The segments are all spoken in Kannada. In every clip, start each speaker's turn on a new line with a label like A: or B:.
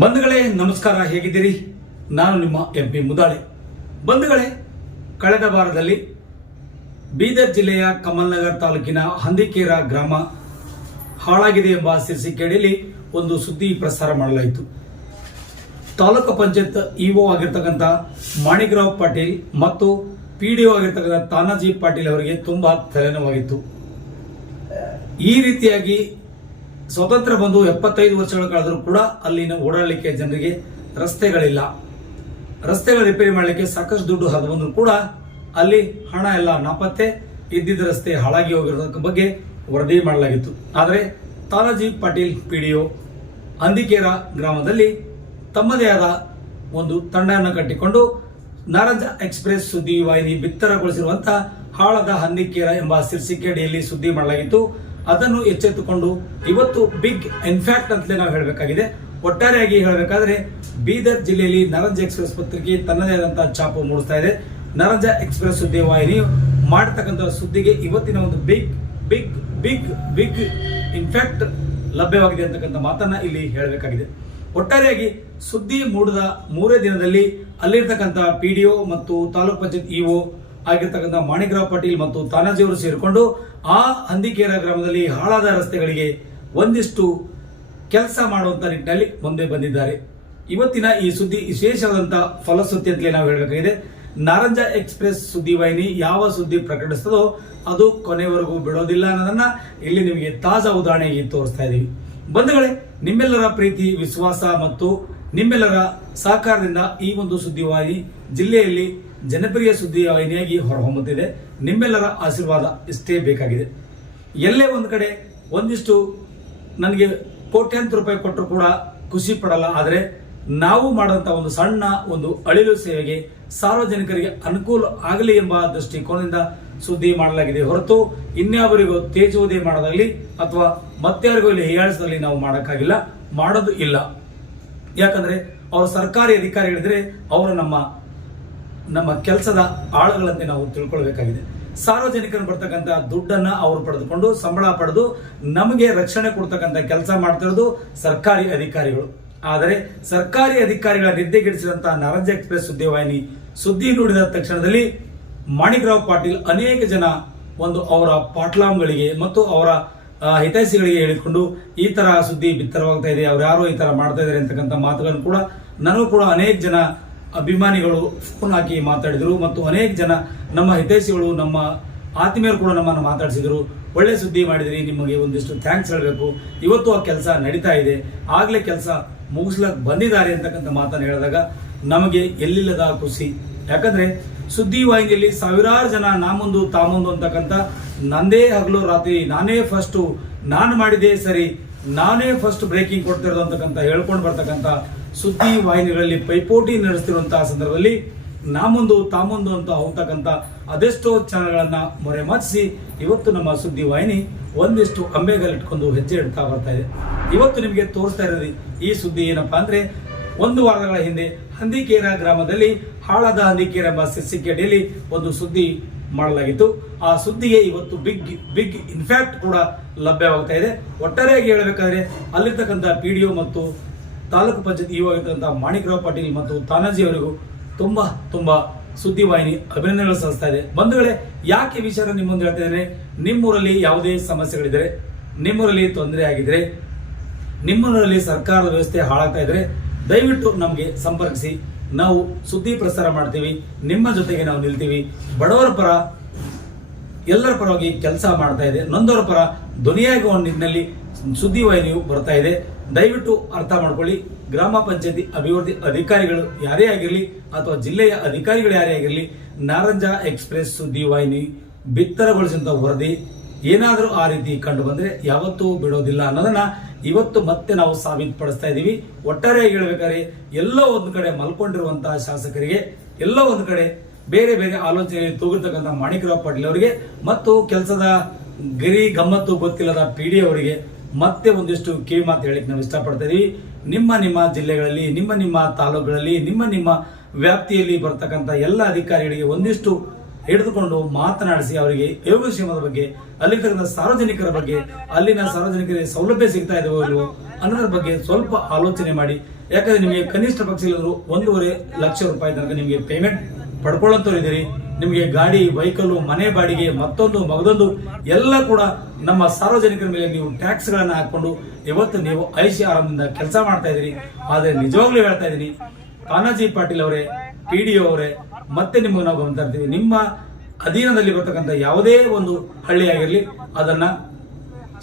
A: ಬಂಧುಗಳೇ, ನಮಸ್ಕಾರ, ಹೇಗಿದ್ದೀರಿ? ನಾನು ನಿಮ್ಮ ಎಂ ಪಿ ಮುದಾಳೆ. ಬಂಧುಗಳೇ, ಕಳೆದ ವಾರದಲ್ಲಿ ಬೀದರ್ ಜಿಲ್ಲೆಯ ಕಮಲ್ನಗರ್ ತಾಲೂಕಿನ ಹಂದಿಕೇರ ಗ್ರಾಮ ಹಾಳಾಗಿದೆ ಎಂಬ ಶೀರ್ಷಿಕೆಯಲ್ಲಿ ಒಂದು ಸುದ್ದಿ ಪ್ರಸಾರ ಮಾಡಲಾಯಿತು. ತಾಲೂಕು ಪಂಚಾಯತ್ ಇಒ ಆಗಿರ್ತಕ್ಕಂಥ ಮಾಣಿಗ್ರಾವ್ ಪಾಟೀಲ್ ಮತ್ತು ಪಿಡಿಒ ಆಗಿರ್ತಕ್ಕಂಥ ತಾನಾಜಿ ಪಾಟೀಲ್ ಅವರಿಗೆ ತುಂಬಾ ತಲೆನೋವಾಗಿತ್ತು. ಈ ರೀತಿಯಾಗಿ ಸ್ವತಂತ್ರ ಬಂದು ಎಪ್ಪತ್ತೈದು ವರ್ಷಗಳ ಕಳೆದರೂ ಕೂಡ ಅಲ್ಲಿನ ಓಡಾಡಲಿಕ್ಕೆ ಜನರಿಗೆ ರಸ್ತೆಗಳಿಲ್ಲ. ರಸ್ತೆಗಳ ರಿಪೇರಿ ಮಾಡಲಿಕ್ಕೆ ಸಾಕಷ್ಟು ದುಡ್ಡು ಹರಿದು ಬಂದರೂ ಕೂಡ ಅಲ್ಲಿ ಹಣ ಎಲ್ಲ ನಾಪತ್ತೆ, ಇದ್ದಿದ್ದ ರಸ್ತೆ ಹಾಳಾಗಿ ಹೋಗಿರೋದಕ್ಕೆ ಬಗ್ಗೆ ವರದಿ ಮಾಡಲಾಗಿತ್ತು. ಆದರೆ ತಾಲಾಜಿ ಪಾಟೀಲ್ ಪಿಡಿಒ ಅಂದಿಕೇರ ಗ್ರಾಮದಲ್ಲಿ ತಮ್ಮದೇ ಆದ ಒಂದು ತಂಡವನ್ನು ಕಟ್ಟಿಕೊಂಡು ನಾರಾಜ ಎಕ್ಸ್ಪ್ರೆಸ್ ಸುದ್ದಿ ವಾಹಿನಿ ಬಿತ್ತರಗೊಳಿಸಿರುವಂತಹ ಹಾಳದ ಹಂದಿಕೇರ ಎಂಬ ಶೀರ್ಷಿಕೆಯಡಿಯಲ್ಲಿ ಸುದ್ದಿ ಮಾಡಲಾಗಿತ್ತು. ಅದನ್ನು ಎಚ್ಚೆತ್ತುಕೊಂಡು ಇವತ್ತು ಬಿಗ್ ಇನ್ಫ್ಯಾಕ್ಟ್ ಅಂತಲೇ ನಾವು ಹೇಳಬೇಕಾಗಿದೆ. ಒಟ್ಟಾರೆಯಾಗಿ ಹೇಳಬೇಕಾದ್ರೆ ಬೀದರ್ ಜಿಲ್ಲೆಯಲ್ಲಿ ನರಂಜ ಎಕ್ಸ್ಪ್ರೆಸ್ ಪತ್ರಿಕೆ ತನ್ನದೇ ಆದಂತಹ ಛಾಪು ಮೂಡಿಸ್ತಾ ಇದೆ. ನರಂಜ ಎಕ್ಸ್ಪ್ರೆಸ್ ಸುದ್ದಿ ಮಾಡತಕ್ಕಂತಹ ಸುದ್ದಿಗೆ ಇವತ್ತಿನ ಒಂದು big big big big in fact ಲಭ್ಯವಾಗಿದೆ ಅಂತಕ್ಕಂಥ ಮಾತನ್ನ ಇಲ್ಲಿ ಹೇಳಬೇಕಾಗಿದೆ. ಒಟ್ಟಾರೆಯಾಗಿ ಸುದ್ದಿ ಮೂಡಿದ ಮೂರೇ ದಿನದಲ್ಲಿ ಅಲ್ಲಿರ್ತಕ್ಕಂಥ ಪಿಡಿಒ ಮತ್ತು ತಾಲೂಕ್ ಪಂಚಾಯತ್ ಇಒ ಆಗಿರ್ತಕ್ಕಂಥ ಮಾಣಿಗ್ರಾವ್ ಪಾಟೀಲ್ ಮತ್ತು ತಾನಾಜಿಯವರು ಸೇರಿಕೊಂಡು ಆ ಹಂದಿಕೇರ ಗ್ರಾಮದಲ್ಲಿ ಹಾಳಾದ ರಸ್ತೆಗಳಿಗೆ ಒಂದಿಷ್ಟು ಕೆಲಸ ಮಾಡುವಂತ ನಿಟ್ಟಿನಲ್ಲಿ ಮುಂದೆ ಬಂದಿದ್ದಾರೆ. ಇವತ್ತಿನ ಈ ಸುದ್ದಿ ವಿಶೇಷವಾದಂಥ ಫಲಶ್ರುತಿ ಅಂತಲೇ ನಾವು ಹೇಳಬೇಕಾಗಿದೆ. ನಾರಂಜ ಎಕ್ಸ್ಪ್ರೆಸ್ ಸುದ್ದಿ ವಾಹಿನಿ ಯಾವ ಸುದ್ದಿ ಪ್ರಕಟಿಸ್ತದೋ ಅದು ಕೊನೆವರೆಗೂ ಬಿಡೋದಿಲ್ಲ ಅನ್ನೋದನ್ನ ಇಲ್ಲಿ ನಿಮಗೆ ತಾಜಾ ಉದಾಹರಣೆಗೆ ತೋರಿಸ್ತಾ ಇದ್ದೀವಿ. ಬಂಧುಗಳೇ, ನಿಮ್ಮೆಲ್ಲರ ಪ್ರೀತಿ, ವಿಶ್ವಾಸ ಮತ್ತು ನಿಮ್ಮೆಲ್ಲರ ಸಹಕಾರದಿಂದ ಈ ಒಂದು ಸುದ್ದಿವಾಹಿನಿ ಜಿಲ್ಲೆಯಲ್ಲಿ ಜನಪ್ರಿಯ ಸುದ್ದಿವಾಹಿನಿಯಾಗಿ ಹೊರಹೊಮ್ಮುತ್ತಿದೆ. ನಿಮ್ಮೆಲ್ಲರ ಆಶೀರ್ವಾದ ಇಷ್ಟೇ ಬೇಕಾಗಿದೆ. ಎಲ್ಲೇ ಒಂದು ಕಡೆ ಒಂದಿಷ್ಟು ನನಗೆ ಕೋಟ್ಯಾಂತರ ರೂಪಾಯಿ ಕೊಟ್ಟರು ಕೂಡ ಖುಷಿ ಪಡಲ್ಲ. ಆದರೆ ನಾವು ಮಾಡಿದಂಥ ಒಂದು ಸಣ್ಣ ಒಂದು ಅಳಿಲು ಸೇವೆಗೆ ಸಾರ್ವಜನಿಕರಿಗೆ ಅನುಕೂಲ ಆಗಲಿ ಎಂಬ ದೃಷ್ಟಿಕೋನದಿಂದ ಸುದ್ದಿ ಮಾಡಲಾಗಿದೆ. ಹೊರತು ಇನ್ಯಾವರಿಗೂ ತೇಜುವುದೇ ಮಾಡೋದಾಗಲಿ ಅಥವಾ ಮತ್ತಾರಿಗೂ ಇಲ್ಲಿ ಹೀಯಾಳಿಸದಲ್ಲಿ ನಾವು ಮಾಡೋಕ್ಕಾಗಿಲ್ಲ. ಮಾಡೋದು ಇಲ್ಲ. ಯಾಕಂದ್ರೆ ಅವರು ಸರ್ಕಾರಿ ಅಧಿಕಾರಿಗಳಿದ್ರೆ ಅವರು ನಮ್ಮ ನಮ್ಮ ಕೆಲಸದ ಆಳಗಳಂತೆ ನಾವು ತಿಳ್ಕೊಳ್ಬೇಕಾಗಿದೆ. ಸಾರ್ವಜನಿಕರು ಬರ್ತಕ್ಕಂಥ ದುಡ್ಡನ್ನ ಅವರು ಪಡೆದುಕೊಂಡು ಸಂಬಳ ಪಡೆದು ನಮಗೆ ರಕ್ಷಣೆ ಕೊಡ್ತಕ್ಕಂಥ ಕೆಲಸ ಮಾಡ್ತಿರೋದು ಸರ್ಕಾರಿ ಅಧಿಕಾರಿಗಳು. ಆದರೆ ಸರ್ಕಾರಿ ಅಧಿಕಾರಿಗಳ ನಿದ್ದೆಗೆಡಿಸಿದಂತಹ ನರಂಜ ಎಕ್ಸ್ಪ್ರೆಸ್ ಸುದ್ದಿವಾಹಿನಿ ಸುದ್ದಿ ನೋಡಿದ ತಕ್ಷಣದಲ್ಲಿ ಮಾಣಿಗ್ರಾವ್ ಪಾಟೀಲ್ ಅನೇಕ ಜನ ಒಂದು ಅವರ ಪಾಟ್ಲಾಂಗಳಿಗೆ ಮತ್ತು ಅವರ ಹಿತೈಷಿಗಳಿಗೆ ಹೇಳಿಕೊಂಡು ಈ ತರ ಸುದ್ದಿ ಬಿತ್ತರವಾಗ್ತಾ ಇದೆ, ಅವ್ರು ಯಾರೋ ಈ ತರ ಮಾಡ್ತಾ ಇದ್ದಾರೆ ಅಂತಕ್ಕಂಥ ಮಾತುಗಳನ್ನು ಕೂಡ ನನಗೂ ಕೂಡ ಅನೇಕ ಜನ ಅಭಿಮಾನಿಗಳು ಫೋನ್ ಹಾಕಿ ಮಾತಾಡಿದರು ಮತ್ತು ಅನೇಕ ಜನ ನಮ್ಮ ಹಿತೈಷಿಗಳು, ನಮ್ಮ ಆತ್ಮೀಯರು ಕೂಡ ನಮ್ಮನ್ನು ಮಾತಾಡಿಸಿದರು. ಒಳ್ಳೆ ಸುದ್ದಿ ಮಾಡಿದ್ರಿ, ನಿಮಗೆ ಒಂದಿಷ್ಟು ಥ್ಯಾಂಕ್ಸ್ ಹೇಳಬೇಕು. ಇವತ್ತು ಆ ಕೆಲಸ ನಡೀತಾ ಇದೆ. ಆಗಲೇ ಕೆಲಸ ಮುಗಿಸ್ಲಕ್ಕೆ ಬಂದಿದ್ದಾರೆ ಅಂತಕ್ಕಂಥ ಮಾತನ್ನು ಹೇಳಿದಾಗ ನಮಗೆ ಎಲ್ಲಿಲ್ಲದ ಖುಷಿ. ಯಾಕಂದರೆ ಸುದ್ದಿ ವಾಹಿನಿಯಲ್ಲಿ ಸಾವಿರಾರು ಜನ ನಾ ತಾಮೊಂದು ಅಂತಕ್ಕಂಥ ನಂದೇ ಹಗಲು ರಾತ್ರಿ, ನಾನೇ ಫಸ್ಟು ನಾನು ಮಾಡಿದೆ ಸರಿ, ನಾನೇ ಫಸ್ಟ್ ಬ್ರೇಕಿಂಗ್ ಕೊಡ್ತಿರೋದು ಅಂತಕ್ಕಂಥ ಹೇಳ್ಕೊಂಡು ಬರ್ತಕ್ಕಂಥ ಸುದ್ದಿ ವಾಹಿನಿಗಳಲ್ಲಿ ಪೈಪೋಟಿ ನಡೆಸ್ತಿರುವಂತಹ ಸಂದರ್ಭದಲ್ಲಿ ನಾಮೊಂದು, ತಾಮೊಂದು ಅಂತ ಹೋಗ್ತಕ್ಕಂಥ ಅದೆಷ್ಟೋ ಚಾನಲ್ಗಳನ್ನ ಮೊರೆಮಾಚಿಸಿ ಇವತ್ತು ನಮ್ಮ ಸುದ್ದಿ ವಾಹಿನಿ ಒಂದಿಷ್ಟು ಅಂಬೆಗಲ್ಲಿಟ್ಕೊಂಡು ಹೆಜ್ಜೆ ಇಡ್ತಾ ಬರ್ತಾ ಇದೆ. ಇವತ್ತು ನಿಮಗೆ ತೋರಿಸ್ತಾ ಇರೋದು ಈ ಸುದ್ದಿ ಏನಪ್ಪಾ ಅಂದ್ರೆ ಒಂದು ವಾರಗಳ ಹಿಂದೆ ಹಂದಿಕೇರ ಗ್ರಾಮದಲ್ಲಿ ಹಾಳದ ಹಂದಿಕೇರ ಎಂಬ ಸಿಕ್ಕಿಯಲ್ಲಿ ಒಂದು ಸುದ್ದಿ ಮಾಡಲಾಗಿತ್ತು. ಆ ಸುದ್ದಿಗೆ ಇವತ್ತು ಬಿಗ್ ಬಿಗ್ ಇನ್ಫ್ಯಾಕ್ಟ್ ಕೂಡ ಲಭ್ಯವಾಗ್ತಾ ಇದೆ. ಒಟ್ಟಾರೆಯಾಗಿ ಹೇಳಬೇಕಾದ್ರೆ ಅಲ್ಲಿರ್ತಕ್ಕಂಥ ಪಿಡಿಒ ಮತ್ತು ತಾಲೂಕು ಪಂಚಾಯತ್ ಆಗಿರ್ತಕ್ಕಂಥ ಮಾಣಿಕರಾವ್ ಪಾಟೀಲ್ ಮತ್ತು ತಾನಾಜಿ ಅವರಿಗೂ ತುಂಬಾ ತುಂಬಾ ಸುದ್ದಿವಾಹಿನಿ ಅಭಿನಂದನೆಗಳು ಸಲ್ಲಿಸ್ತಾ ಇದೆ. ಬಂಧುಗಳೇ, ಯಾಕೆ ವಿಚಾರ ನಿಮ್ಮ ಮುಂದೆ ಹೇಳ್ತಾ ಇದ್ದಾರೆ? ನಿಮ್ಮೂರಲ್ಲಿ ಯಾವುದೇ ಸಮಸ್ಯೆಗಳಿದ್ರೆ ನಿಮ್ಮೂರಲ್ಲಿ ತೊಂದರೆ ಆಗಿದ್ರೆ ನಿಮ್ಮೂರಲ್ಲಿ ಸರ್ಕಾರದ ವ್ಯವಸ್ಥೆ ಹಾಳಾಗ್ತಾ ಇದ್ರೆ ದಯವಿಟ್ಟು ನಮಗೆ ಸಂಪರ್ಕಿಸಿ. ನಾವು ಸುದ್ದಿ ಪ್ರಸಾರ ಮಾಡ್ತೀವಿ, ನಿಮ್ಮ ಜೊತೆಗೆ ನಾವು ನಿಲ್ತೀವಿ. ಬಡವರ ಪರ ಎಲ್ಲರ ಪರವಾಗಿ ಕೆಲಸ ಮಾಡ್ತಾ ಇದೆ. ನೊಂದವರ ಪರ ಧ್ವನಿಯಾಗುವ ನಿಟ್ಟಿನಲ್ಲಿ ಸುದ್ದಿವಾಹಿನಿಯು ಬರ್ತಾ ಇದೆ. ದಯವಿಟ್ಟು ಅರ್ಥ ಮಾಡ್ಕೊಳ್ಳಿ. ಗ್ರಾಮ ಪಂಚಾಯತಿ ಅಭಿವೃದ್ಧಿ ಅಧಿಕಾರಿಗಳು ಯಾರೇ ಆಗಿರಲಿ ಅಥವಾ ಜಿಲ್ಲೆಯ ಅಧಿಕಾರಿಗಳು ಯಾರೇ ಆಗಿರಲಿ, ನಾರಂಜ ಎಕ್ಸ್ಪ್ರೆಸ್ ಸುದ್ದಿವಾಹಿನಿ ಬಿತ್ತರಗೊಳಿಸಿದ ವರದಿ ಏನಾದರೂ ಆ ರೀತಿ ಕಂಡು ಬಂದರೆ ಯಾವತ್ತೂ ಬಿಡೋದಿಲ್ಲ ಅನ್ನೋದನ್ನ ಇವತ್ತು ಮತ್ತೆ ನಾವು ಸಾಬೀತುಪಡಿಸ್ತಾ ಇದ್ದೀವಿ ಒಟ್ಟಾರೆಯಾಗಿ ಹೇಳ್ಬೇಕಾದ್ರೆ ಎಲ್ಲೋ ಒಂದು ಕಡೆ ಮಲ್ಕೊಂಡಿರುವಂತಹ ಶಾಸಕರಿಗೆ ಎಲ್ಲೋ ಒಂದು ಕಡೆ ಬೇರೆ ಬೇರೆ ಆಲೋಚನೆಯಲ್ಲಿ ತೂಗಿರ್ತಕ್ಕಂಥ ಮಾಣಿಕರಾವ್ ಪಾಟೀಲ್ ಅವರಿಗೆ ಮತ್ತು ಕೆಲಸದ ಗರಿ ಗಮ್ಮತ್ತು ಗೊತ್ತಿಲ್ಲದ ಪಿ ಡಿ ಅವರಿಗೆ ಮತ್ತೆ ಒಂದಿಷ್ಟು ಕಿವಿ ಮಾತು ಹೇಳಿಕ್ ನಾವು ಇಷ್ಟಪಡ್ತಾ ನಿಮ್ಮ ನಿಮ್ಮ ಜಿಲ್ಲೆಗಳಲ್ಲಿ, ನಿಮ್ಮ ನಿಮ್ಮ ತಾಲೂಕುಗಳಲ್ಲಿ, ನಿಮ್ಮ ನಿಮ್ಮ ವ್ಯಾಪ್ತಿಯಲ್ಲಿ ಬರ್ತಕ್ಕಂಥ ಎಲ್ಲ ಅಧಿಕಾರಿಗಳಿಗೆ ಒಂದಿಷ್ಟು ಹಿಡಿದುಕೊಂಡು ಮಾತನಾಡಿಸಿ ಅವರಿಗೆ ಯೋಗಕ್ಷೇಮದ ಬಗ್ಗೆ, ಅಲ್ಲಿರ್ತಕ್ಕಂಥ ಸಾರ್ವಜನಿಕರ ಬಗ್ಗೆ, ಅಲ್ಲಿನ ಸಾರ್ವಜನಿಕರಿಗೆ ಸೌಲಭ್ಯ ಸಿಗ್ತಾ ಇದೆ ಇಲ್ವೋ ಅನ್ನೋದ್ರ ಬಗ್ಗೆ ಸ್ವಲ್ಪ ಆಲೋಚನೆ ಮಾಡಿ. ಯಾಕಂದ್ರೆ ನಿಮಗೆ ಕನಿಷ್ಠ ಪಕ್ಷ ಇಲ್ಲದ್ರು ಒಂದೂವರೆ ಲಕ್ಷ ರೂಪಾಯಿ ತನಕ ನಿಮಗೆ ಪೇಮೆಂಟ್ ಪಡ್ಕೊಳ್ಳೋಂಥವ್ರು ಇದ್ದೀರಿ. ನಿಮಗೆ ಗಾಡಿ ವೆಹಿಕಲ್ ಮನೆ ಬಾಡಿಗೆ, ಮತ್ತೊಂದು, ಮಗದೊಂದು, ಎಲ್ಲ ಕೂಡ ನಮ್ಮ ಸಾರ್ವಜನಿಕರ ಮೇಲೆ ನೀವು ಟ್ಯಾಕ್ಸ್ ಗಳನ್ನ ಹಾಕೊಂಡು ಇವತ್ತು ನೀವು ಐ ಸಿ ಆರಂಭದಿಂದ ಕೆಲಸ ಮಾಡ್ತಾ ಇದ್ದೀರಿ. ಆದ್ರೆ ನಿಜವಾಗ್ಲೂ ಹೇಳ್ತಾ ಇದ್ದೀನಿ, ತಾನಾಜಿ ಪಾಟೀಲ್ ಅವರೇ, ಪಿ ಡಿ ಅವರೇ, ಮತ್ತೆ ನಿಮಗೆ ನಾವು ಗಮನಿಸ್ತಾ ಇರ್ತೀವಿ ನಿಮ್ಮ ಅಧೀನದಲ್ಲಿ ಬರ್ತಕ್ಕಂಥ ಯಾವುದೇ ಒಂದು ಹಳ್ಳಿಯಾಗಿರಲಿ ಅದನ್ನ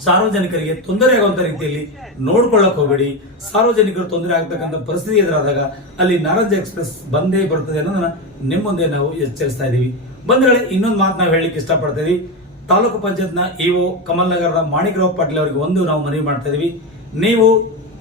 A: ಸಾರ್ವಜನಿಕರಿಗೆ ತೊಂದರೆ ಆಗುವಂತ ರೀತಿಯಲ್ಲಿ ನೋಡ್ಕೊಳ್ಳಕ್ ಹೋಗಬೇಡಿ. ಸಾರ್ವಜನಿಕರು ತೊಂದರೆ ಆಗ್ತಕ್ಕಂಥ ಪರಿಸ್ಥಿತಿ ಎದುರಾದಾಗ ಅಲ್ಲಿ ನಾರಾಜ್ ಎಕ್ಸ್ಪ್ರೆಸ್ ಬಂದೇ ಬರ್ತದೆ ಅನ್ನೋದನ್ನ ನಿಮ್ಮೊಂದೇ ಮುಂದೆ ನಾವು ಎಚ್ಚರಿಸ್ತಾ ಇದ್ದೀವಿ ಬಂದ್ರೆ ಇನ್ನೊಂದು ಮಾತು ನಾವು ಹೇಳಲಿಕ್ಕೆ ಇಷ್ಟಪಡ್ತಾ ಇದೀವಿ. ತಾಲೂಕು ಪಂಚಾಯತ್ನ ಇಒ ಕಮಲ್ ನಗರದ ಮಾಣಿಕರಾವ್ ಪಾಟೀಲ್ ಅವರಿಗೆ ಒಂದು ನಾವು ಮನವಿ ಮಾಡ್ತಾ ಇದೀವಿ. ನೀವು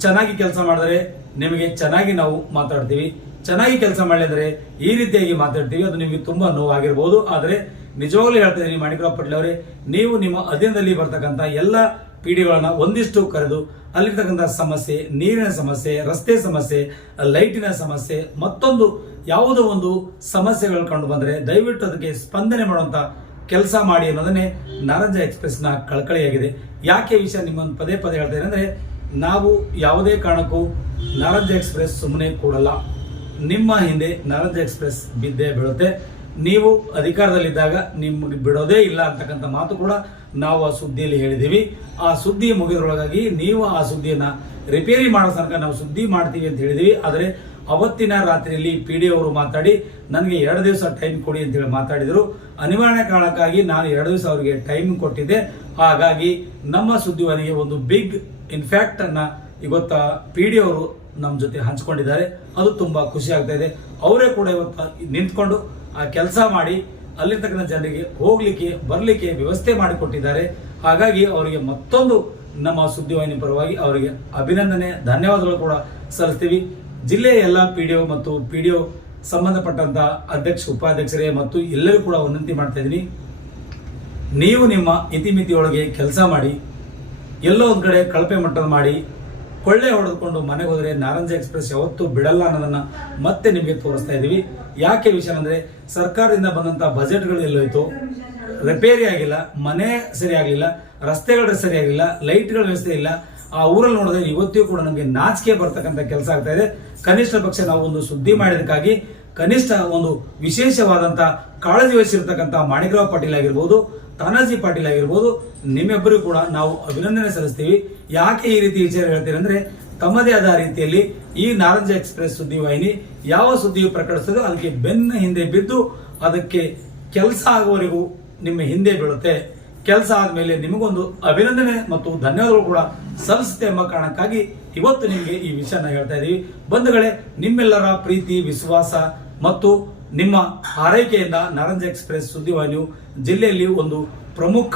A: ಚೆನ್ನಾಗಿ ಕೆಲಸ ಮಾಡಿದ್ರೆ ನಿಮಗೆ ಚೆನ್ನಾಗಿ ನಾವು ಮಾತಾಡ್ತೀವಿ. ಚೆನ್ನಾಗಿ ಕೆಲಸ ಮಾಡಿದ್ರೆ ಈ ರೀತಿಯಾಗಿ ಮಾತಾಡ್ತೀವಿ. ಅದು ನಿಮಗೆ ತುಂಬಾ ನೋವಾಗಿರ್ಬೋದು. ಆದ್ರೆ ನಿಜವಾಗ್ಲೂ ಹೇಳ್ತಾ ಇದ್ದೀನಿ ಮಾಣಿಕರಾವ್ ಪಟೇಲ್ ಅವರೇ, ನೀವು ನಿಮ್ಮ ಅಧೀನದಲ್ಲಿ ಬರ್ತಕ್ಕಂಥ ಎಲ್ಲ ಪಿಡಿಗಳನ್ನು ಒಂದಿಷ್ಟು ಕರೆದು, ಅಲ್ಲಿರ್ತಕ್ಕಂಥ ಸಮಸ್ಯೆ, ನೀರಿನ ಸಮಸ್ಯೆ, ರಸ್ತೆ ಸಮಸ್ಯೆ, ಲೈಟಿನ ಸಮಸ್ಯೆ, ಮತ್ತೊಂದು ಯಾವುದೋ ಒಂದು ಸಮಸ್ಯೆಗಳು ಕಂಡು ಬಂದ್ರೆ ದಯವಿಟ್ಟು ಅದಕ್ಕೆ ಸ್ಪಂದನೆ ಮಾಡುವಂತ ಕೆಲಸ ಮಾಡಿ ಅನ್ನೋದನ್ನೇ ನಾರಂಜ ಎಕ್ಸ್ಪ್ರೆಸ್ನ ಕಳಕಳಿಯಾಗಿದೆ. ಯಾಕೆ ವಿಷಯ ನಿಮ್ಮನ್ನು ಪದೇ ಪದೇ ಹೇಳ್ತಾ ಅಂದ್ರೆ, ನಾವು ಯಾವುದೇ ಕಾರಣಕ್ಕೂ ನಾರಂಜ ಎಕ್ಸ್ಪ್ರೆಸ್ ಸುಮ್ಮನೆ ಕೂಡಲ್ಲ. ನಿಮ್ಮ ಹಿಂದೆ ನಾರಂಜ ಎಕ್ಸ್ಪ್ರೆಸ್ ಬಿದ್ದೇ ಬೀಳುತ್ತೆ. ನೀವು ಅಧಿಕಾರದಲ್ಲಿದ್ದಾಗ ನಿಮ್ಗೆ ಬಿಡೋದೇ ಇಲ್ಲ ಅಂತಕ್ಕಂಥ ಮಾತು ಕೂಡ ನಾವು ಆ ಸುದ್ದಿಯಲ್ಲಿ ಹೇಳಿದ್ದೀವಿ. ಆ ಸುದ್ದಿ ಮುಗಿದ್ರೊಳಗಾಗಿ ನೀವು ಆ ಸುದ್ದಿಯನ್ನ ರಿಪೇರಿ ಮಾಡೋ ತನಕ ನಾವು ಸುದ್ದಿ ಮಾಡ್ತೀವಿ ಅಂತ ಹೇಳಿದೀವಿ ಆದರೆ ಅವತ್ತಿನ ರಾತ್ರಿಯಲ್ಲಿ ಪಿ ಡಿ ಅವರು ಮಾತಾಡಿ, ನನಗೆ ಎರಡು ದಿವಸ ಟೈಮ್ ಕೊಡಿ ಅಂತ ಹೇಳಿ ಮಾತಾಡಿದರು. ಅನಿವಾರ್ಯ ಕಾರಣಕ್ಕಾಗಿ ನಾನು ಎರಡು ದಿವಸ ಅವರಿಗೆ ಟೈಮ್ ಕೊಟ್ಟಿದ್ದೆ. ಹಾಗಾಗಿ ನಮ್ಮ ಸುದ್ದಿವನಿಗೆ ಒಂದು ಬಿಗ್ ಇನ್ಫ್ಯಾಕ್ಟ್ ಇವತ್ತು ಇವತ್ತ ಪಿ ಡಿ ಅವರು ನಮ್ಮ ಜೊತೆ ಹಂಚ್ಕೊಂಡಿದ್ದಾರೆ. ಅದು ತುಂಬಾ ಖುಷಿ ಆಗ್ತಾ ಇದೆ. ಅವರೇ ಕೂಡ ಇವತ್ತು ನಿಂತ್ಕೊಂಡು ಆ ಕೆಲಸ ಮಾಡಿ ಅಲ್ಲಿರ್ತಕ್ಕಂಥ ಜನರಿಗೆ ಹೋಗ್ಲಿಕ್ಕೆ, ಬರ್ಲಿಕ್ಕೆ ವ್ಯವಸ್ಥೆ ಮಾಡಿಕೊಟ್ಟಿದ್ದಾರೆ. ಹಾಗಾಗಿ ಅವರಿಗೆ ಮತ್ತೊಂದು ನಮ್ಮ ಸುದ್ದಿವಾಹಿನಿ ಪರವಾಗಿ ಅವರಿಗೆ ಅಭಿನಂದನೆ, ಧನ್ಯವಾದಗಳು ಕೂಡ ಸಲ್ಲಿಸ್ತೀವಿ. ಜಿಲ್ಲೆಯ ಎಲ್ಲ ಒ ಮತ್ತು ಪಿ ಡಿ ಒ ಸಂಬಂಧಪಟ್ಟಂತ ಅಧ್ಯಕ್ಷ, ಉಪಾಧ್ಯಕ್ಷರೇ ಮತ್ತು ಎಲ್ಲರೂ ಕೂಡ ವಿನಂತಿ ಮಾಡ್ತಾ ಇದ್ದೀನಿ. ನೀವು ನಿಮ್ಮ ಇತಿಮಿತಿಯೊಳಗೆ ಕೆಲಸ ಮಾಡಿ, ಎಲ್ಲೋ ಒಂದ್ ಕಡೆ ಕಳಪೆ ಮಟ್ಟದ ಮಾಡಿ ಕೊಳ್ಳೆ ಹೊಡೆದುಕೊಂಡು ಮನೆಗೆ ಹೋದರೆ ನಾರಂಜಿ ಎಕ್ಸ್ಪ್ರೆಸ್ ಯಾವತ್ತೂ ಬಿಡಲ್ಲ ಅನ್ನೋದನ್ನು ಮತ್ತೆ ನಿಮಗೆ ತೋರಿಸ್ತಾ ಇದ್ದೀವಿ ಯಾಕೆ ವಿಷಯ ಅಂದರೆ ಸರ್ಕಾರದಿಂದ ಬಂದಂಥ ಬಜೆಟ್ಗಳು ಎಲ್ಲೋಯ್ತು. ರಿಪೇರಿ ಆಗಿಲ್ಲ, ಮನೆ ಸರಿ ರಸ್ತೆಗಳ ರಸ್ತೆಗಳು ಸರಿ ಆಗಿಲ್ಲ ಲೈಟ್ಗಳ ವ್ಯವಸ್ಥೆ ಇಲ್ಲ. ಆ ಊರಲ್ಲಿ ನೋಡಿದ್ರೆ ಇವತ್ತಿಗೂ ಕೂಡ ನಮಗೆ ನಾಚಿಕೆ ಬರ್ತಕ್ಕಂಥ ಕೆಲಸ ಆಗ್ತಾ ಇದೆ. ಕನಿಷ್ಠ ಪಕ್ಷ ನಾವು ಒಂದು ಸುದ್ದಿ ಮಾಡಿದಕ್ಕಾಗಿ ಕನಿಷ್ಠ ಒಂದು ವಿಶೇಷವಾದಂಥ ಕಾಳಜಿ ವಹಿಸಿರ್ತಕ್ಕಂಥ ಮಾಣಿಕರಾವ್ ಪಾಟೀಲ್ ಆಗಿರ್ಬೋದು ತಾನಾಜಿ ಪಾಟೀಲ್ ಆಗಿರ್ಬೋದು, ನಿಮ್ಮೆಬ್ಬರಿಗೂ ಕೂಡ ನಾವು ಅಭಿನಂದನೆ ಸಲ್ಲಿಸ್ತೀವಿ. ಯಾಕೆ ಈ ರೀತಿ ವಿಚಾರ ಹೇಳ್ತೀರಿ ಅಂದ್ರೆ, ತಮ್ಮದೇ ಆದ ರೀತಿಯಲ್ಲಿ ಈ ನಾರಂಜ ಎಕ್ಸ್ಪ್ರೆಸ್ ಸುದ್ದಿವಾಹಿನಿ ಯಾವ ಸುದ್ದಿಯು ಪ್ರಕಟಿಸ್ತದೋ ಅದಕ್ಕೆ ಬೆನ್ನ ಹಿಂದೆ ಬಿದ್ದು ಅದಕ್ಕೆ ಕೆಲಸ ಆಗುವವರೆಗೂ ನಿಮ್ಮ ಹಿಂದೆ ಬೀಳುತ್ತೆ. ಕೆಲಸ ಆದ್ಮೇಲೆ ನಿಮಗೊಂದು ಅಭಿನಂದನೆ ಮತ್ತು ಧನ್ಯವಾದಗಳು ಕೂಡ ಸಲ್ಲಿಸುತ್ತೆ ಎಂಬ ಕಾರಣಕ್ಕಾಗಿ ಇವತ್ತು ನಿಮಗೆ ಈ ವಿಷಯನ ಹೇಳ್ತಾ ಇದ್ದೀವಿ ಬಂಧುಗಳೇ, ನಿಮ್ಮೆಲ್ಲರ ಪ್ರೀತಿ, ವಿಶ್ವಾಸ ಮತ್ತು ನಿಮ್ಮ ಆರೈಕೆಯಿಂದ ನಾರಂಜ ಎಕ್ಸ್ಪ್ರೆಸ್ ಸುದ್ದಿವಾಹಿನಿಯು ಜಿಲ್ಲೆಯಲ್ಲಿ ಒಂದು ಪ್ರಮುಖ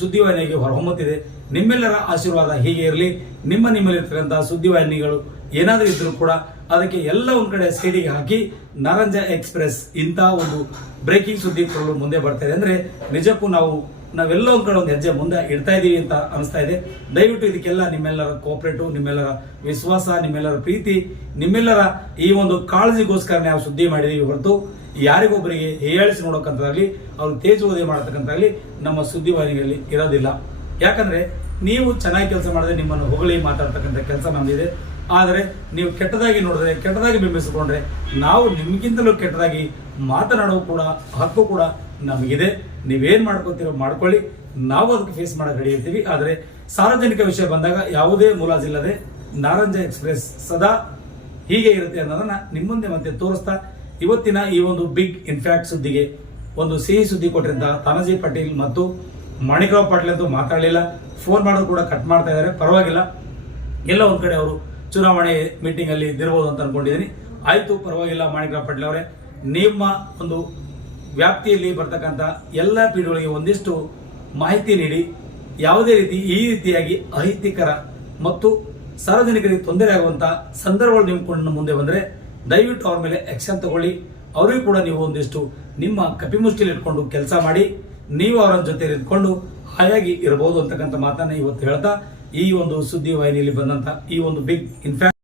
A: ಸುದ್ದಿವಾಹಿನಿಯಾಗಿ ಹೊರಹೊಮ್ಮುತ್ತಿದೆ. ನಿಮ್ಮೆಲ್ಲರ ಆಶೀರ್ವಾದ ಹೀಗೆ ಇರಲಿ. ನಿಮ್ಮ ನಿಮ್ಮಲ್ಲಿರ್ತಕ್ಕಂಥ ಸುದ್ದಿವಾಹಿನಿಗಳು ಏನಾದರೂ ಇದ್ದರೂ ಕೂಡ ಅದಕ್ಕೆ ಎಲ್ಲ ಒಂದು ಕಡೆ ಸೈಡಿಗೆ ಹಾಕಿ ನಾರಂಜ ಎಕ್ಸ್ಪ್ರೆಸ್ ಇಂಥ ಒಂದು ಬ್ರೇಕಿಂಗ್ ಸುದ್ದಿ ಕೊಡಲು ಮುಂದೆ ಬರ್ತಾ ಇದೆ. ಅಂದ್ರೆ ನಿಜಕ್ಕೂ ನಾವು ನಾವೆಲ್ಲ ಕಡೆ ಒಂದು ಹೆಜ್ಜೆ ಮುಂದೆ ಇಡ್ತಾ ಇದೀವಿ ಅಂತ ಅನಿಸ್ತಾ ಇದೆ. ದಯವಿಟ್ಟು ಇದಕ್ಕೆಲ್ಲ ನಿಮ್ಮೆಲ್ಲರ ಕೋಪರೇಟು, ನಿಮ್ಮೆಲ್ಲರ ವಿಶ್ವಾಸ, ನಿಮ್ಮೆಲ್ಲರ ಪ್ರೀತಿ, ನಿಮ್ಮೆಲ್ಲರ ಈ ಒಂದು ಕಾಳಜಿಗೋಸ್ಕರ ನಾವು ಸುದ್ದಿ ಮಾಡಿದೀವಿ ಹೊರತು ಯಾರಿಗೊಬ್ಬರಿಗೆ ಹೇಳಿಸಿ ನೋಡೋಕ್ಕಂಥದ್ದಾಗಲಿ ಅವ್ರು ತೇಜೋದಯ ಮಾಡತಕ್ಕಂತಾಗಲಿ ನಮ್ಮ ಸುದ್ದಿವಾಹಿನಿಗಳಲ್ಲಿ ಇರೋದಿಲ್ಲ. ಯಾಕಂದ್ರೆ ನೀವು ಚೆನ್ನಾಗಿ ಕೆಲಸ ಮಾಡಿದ್ರೆ ನಿಮ್ಮನ್ನು ಹೊಗಳಿ ಮಾತಾಡ್ತಕ್ಕಂಥ ಕೆಲಸ ನಮ್ದಿದೆ. ಆದರೆ ನೀವು ಕೆಟ್ಟದಾಗಿ ನೋಡಿದ್ರೆ, ಕೆಟ್ಟದಾಗಿ ಬಿಂಬಿಸಿಕೊಂಡ್ರೆ ನಾವು ನಿಮ್ಗಿಂತಲೂ ಕೆಟ್ಟದಾಗಿ ಮಾತನಾಡೋ ಕೂಡ, ಹಕ್ಕು ಕೂಡ ನಮಗಿದೆ. ನೀವೇನು ಮಾಡ್ಕೊತೀರೋ ಮಾಡ್ಕೊಳ್ಳಿ. ನಾವು ಅದಕ್ಕೆ ಫೇಸ್ ಮಾಡೋಕೆ ರೆಡಿ ಇರ್ತೀವಿ. ಆದರೆ ಸಾರ್ವಜನಿಕ ವಿಷಯ ಬಂದಾಗ ಯಾವುದೇ ಮುಲಾಜಿಲ್ಲದೆ ನಾರಂಜ ಎಕ್ಸ್ಪ್ರೆಸ್ ಸದಾ ಹೀಗೆ ಇರುತ್ತೆ ಅನ್ನೋದನ್ನ ನಿಮ್ಮ ಮುಂದೆ ಮತ್ತೆ ತೋರಿಸ್ತಾ ಇವತ್ತಿನ ಈ ಒಂದು ಬಿಗ್ ಇನ್ಫ್ಯಾಕ್ಟ್ ಸುದ್ದಿಗೆ ಒಂದು ಸಿಹಿ ಸುದ್ದಿ ಕೊಟ್ಟಿದ್ದ ತಾನಾಜಿ ಪಾಟೀಲ್ ಮತ್ತು ಮಾಣಿಕರಾವ್ ಪಾಟೀಲ್ ಅಂತೂ ಮಾತಾಡಲಿಲ್ಲ. ಫೋನ್ ಮಾಡೋದು ಕೂಡ ಕಟ್ ಮಾಡ್ತಾ ಇದ್ದಾರೆ. ಪರವಾಗಿಲ್ಲ. ಎಲ್ಲ ಒಂದು ಕಡೆ ಅವರು ಚುನಾವಣೆ ಮೀಟಿಂಗ್ ಅಲ್ಲಿ ಇದ್ದಿರಬಹುದು ಅಂತ ಅನ್ಕೊಂಡಿದ್ದೀನಿ. ಆಯ್ತು, ಪರವಾಗಿಲ್ಲ ಮಾಣಿಕರಾವ್ ಪಾಟೀಲ್ ಅವರೇ. ನಿಮ್ಮ ಒಂದು ವ್ಯಾಪ್ತಿಯಲ್ಲಿ ಬರ್ತಕ್ಕಂಥ ಎಲ್ಲ ಪೀಡುಗಳಿಗೆ ಒಂದಿಷ್ಟು ಮಾಹಿತಿ ನೀಡಿ, ಯಾವುದೇ ರೀತಿ ಈ ರೀತಿಯಾಗಿ ಅಹಿತಿಕರ ಮತ್ತು ಸಾರ್ವಜನಿಕರಿಗೆ ತೊಂದರೆ ಆಗುವಂತಹ ಸಂದರ್ಭಗಳು ನಿಮ್ಮ ಮುಂದೆ ಬಂದರೆ ದಯವಿಟ್ಟು ಅವ್ರ ಮೇಲೆ ಆಕ್ಷನ್ ತಗೊಳ್ಳಿ. ಅವರಿಗೂ ಕೂಡ ನೀವು ಒಂದಿಷ್ಟು ನಿಮ್ಮ ಕಪಿಮುಷ್ಟಿಲಿ ಇಟ್ಕೊಂಡು ಕೆಲಸ ಮಾಡಿ, ನೀವು ಅವರ ಜೊತೆ ಇದ್ಕೊಂಡು ಹಾಯಾಗಿ ಇರಬಹುದು ಅಂತಕ್ಕಂಥ ಮಾತನ್ನ ಇವತ್ತು ಹೇಳ್ತಾ ಈ ಒಂದು ಸುದ್ದಿ ವಾಹಿನಿಯಲ್ಲಿ ಬಂದಂತ ಈ ಒಂದು ಬಿಗ್ ಇನ್ಫ್ಯಾಕ್ಟ್